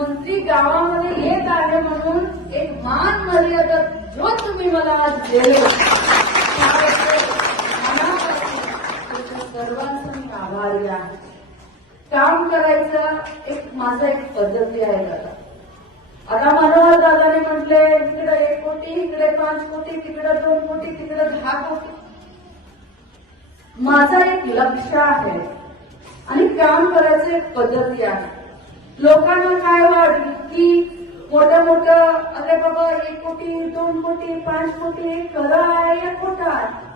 गावामध्ये येत आहे म्हणून एक मान मर्यादा जो तुम्ही मला आज दिले सर्वांचं मी आभारी आहे. काम करायचं एक माझा एक पद्धती आहे दादा. आता मनोहर दादाने म्हटले इकडे एक कोटी इकडे पाच कोटी तिकडे दोन कोटी तिकडे दहा कोटी. माझा एक लक्ष आहे आणि काम करायचं एक पद्धती आहे. लोकांना काय वाटलं की मोठं मोठं अरे बाबा एक कोटी दोन कोटी पाच कोटी हे खरं आहे या खोटं आहे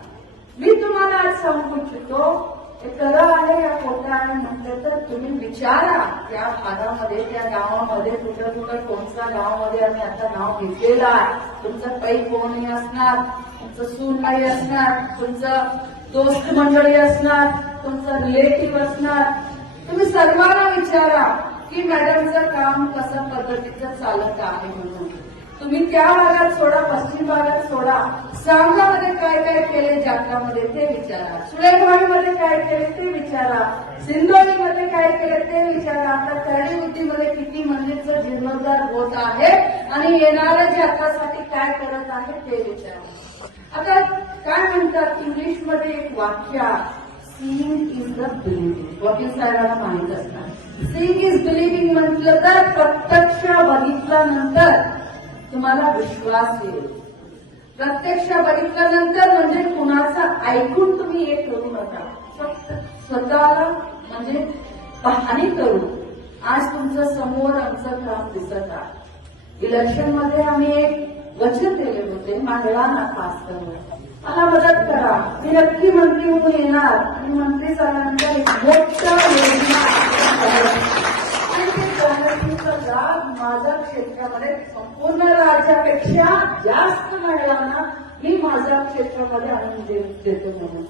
मी तुम्हाला आज सांगू इच्छितो हे खरं आहे या खोटं आहे म्हटलं तर तुम्ही विचारा त्या भागामध्ये त्या गावामध्ये कुठं कुठं कोणत्या गावामध्ये आम्ही आता नाव घेतलेलं आहे. तुमचं काही कोणी असणार? तुमचं सून काही असणार? तुमचं दोस्त मंडळी असणार? तुमचं रिलेटिव्ह असणार? तुम्ही सर्वांना विचारा की मॅडमचं काम कसं पद्धतीचं चालत आहे म्हणून. तुम्ही त्या भागात सोडा पश्चिम भागात सोडा. सांगामध्ये काय काय केले जागरामध्ये ते विचारा. सुळेवाडीमध्ये काय केले ते विचारा. सिंधोलीमध्ये काय केले ते विचारा. आता करडी बुद्धीमध्ये किती मंदिरचं जीर्णोद्धार होत आहे आणि येणाऱ्या जगासाठी काय करत आहे ते विचारा. आता काय म्हणतात इंग्लिशमध्ये एक वाक्य सीइंग इज द बिलिव्हिंग वकील साहेबांना माहीत असणार सीइंग इज बिलिव्हिंग म्हटलं तर प्रत्यक्ष बघितल्यानंतर तुम्हाला विश्वास येईल. प्रत्यक्ष बघितल्यानंतर म्हणजे कुणाचं ऐकून तुम्ही हे करू नका. फक्त स्वतःला म्हणजे पाहणी करू. आज तुमचं समोर आमचं काम दिसत आहे. इलेक्शनमध्ये आम्ही एक वचन दिले होते महिलांना खास करून. मला मदत करा. मी नक्की मंत्री होऊन येणार. आणि मंत्री झाल्यानंतर एक योजना आणि ते करण्याचा लाभ माझ्या क्षेत्रामध्ये संपूर्ण राज्यापेक्षा जास्त महिलांना मी माझ्या क्षेत्रामध्ये आणून देतो म्हणून.